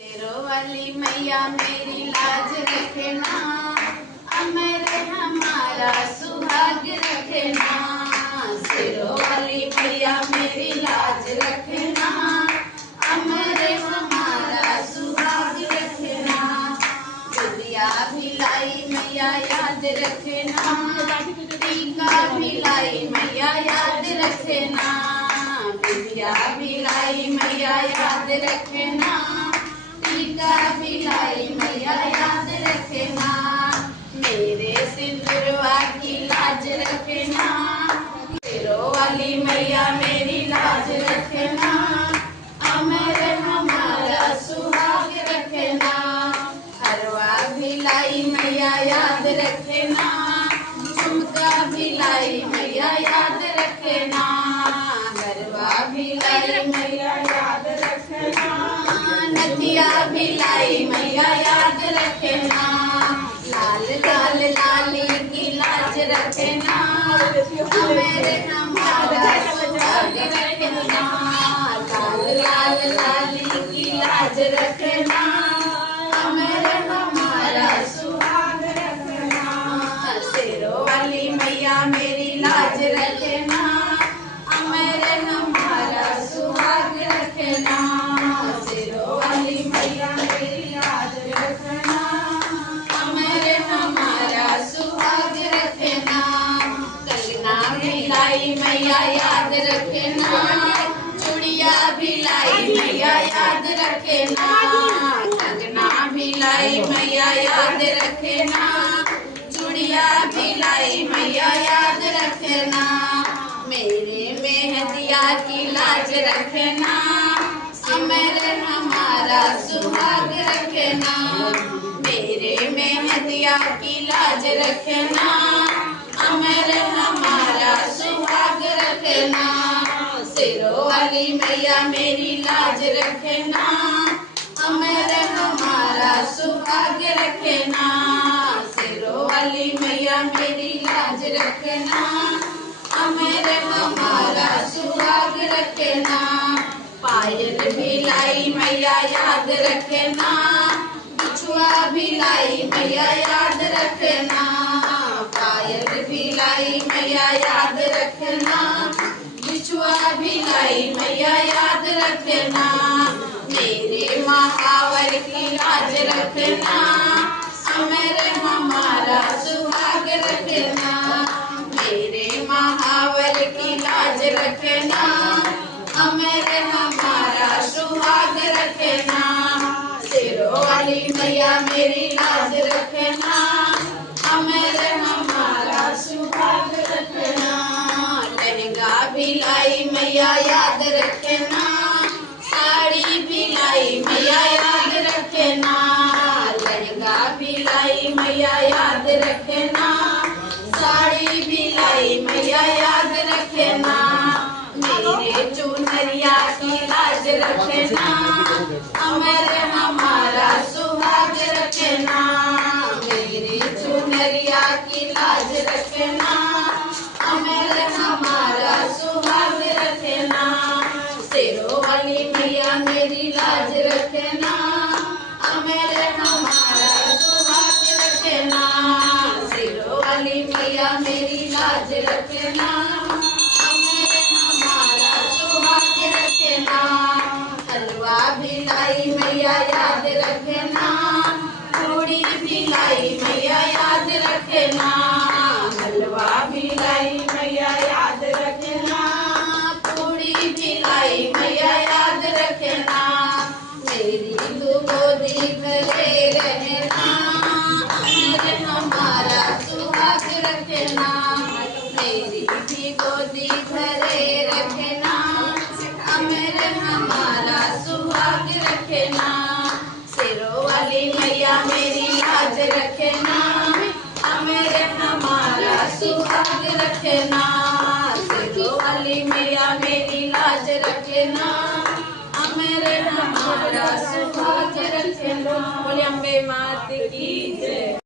शेरों वाली मैया मेरी लाज रखना, अमर हमारा सुहाग रखना। शेरों वाली मैया मेरी लाज रखना, अमर हमारा सुहाग रखना। विद्या भिलाई मैया याद रखना, टीका भिलाई मैया याद रखना। विद्या भिलाई मैया याद रखना, टीका भिलाई मैया याद रखना। मेरे सिंदूरवा की लाज रखना, शेरों वाली मैया मेरी लाज रखना, अमर हमारा सुहाग रखना। हरवा भिलाई मैया याद रखना, झुमका भिलाई मैया याद रखना। हरवा भिलाई मैया याद रखना, नथिया भिलाई मैया याद रखना। लाल लाल लाली की लाज रखना, अमर हमारा सुहाग रखना। लाल लाल लाली की लाज रखना, अमर हमारा सुहाग रखना। शेरों वाली मैया मेरी लाज रखना, अमर हमारा सुहाग रखना। शेरों वाली मैया मेरी लाज रखना, अमर हमारा सुहाग रखना। कंगना भिलाई मैया याद रखना, चूड़िया भिलाई मैया याद रखना। कंगना भिलाई मैया याद रखना, चूड़िया भिलाई मैया याद रखना। मेरे मेहंदिया की लाज रखना, अमर हमारा सुहाग रखना। मेरे मेहंदिया की लाज रखना, अमर हमारा सुहाग रखना। शेरों वाली मैया मेरी लाज रखना, अमर हमारा सुहाग रखना। शेरों वाली मैया मेरी लाज रखना, अमर हमारा सुहाग रखना। पायल भिलाई मैया याद रखना, बिछुआ भिलाई मैया याद रखना। पायल भिलाई मैया याद रखना, बिछुआ भिलाई मैया याद रखना। मेरे महावर की लाज रखना, अमर हमारा सुहाग रखना। मेरे महावर की लाज रखना, अमर हमारा सुहाग रखना। शेरों वाली मैया मेरी लाज रखना, अमर हमारा सुहाग रखना। लहंगा भिलाई मैया याद रखना, साड़ी भिलाई मैया याद रखना। लहंगा भिलाई मैया याद रखना, साड़ी भिलाई मैया याद रखना। मेरे चुनरिया की लाज रखना, अमर हमारा सुहाग रखना। मेरे चुनरिया की लाज रखना, अमर हमारा सुहाग रखना। शेरों वाली मैया मेरी लाज रखना, अमर हमारा सुहाग रखना। शेरों वाली मैया मेरी लाज रखना, अमर हमारा सुहाग रखना। हलवा भिलाई मैया याद रखना, पूड़ी भिलाई मैया याद रखना। हलवा भिलाई मैया याद रखना, पूड़ी भिलाई मैया याद रखना। मेरी तू गोदी भरे रहना, अमर हमारा सुहाग रखना। मेरी भी गोदी भरे रखना, अमर हमारा सुहाग रखना। शेरों वाली मैया मेरी लाज रखना, अमर हमारा सुहाग रखना। शेरों वाली मैया मेरी लाज रखना, अमर हमारा सुहाग रखना। बोले अम्बे मात की जय।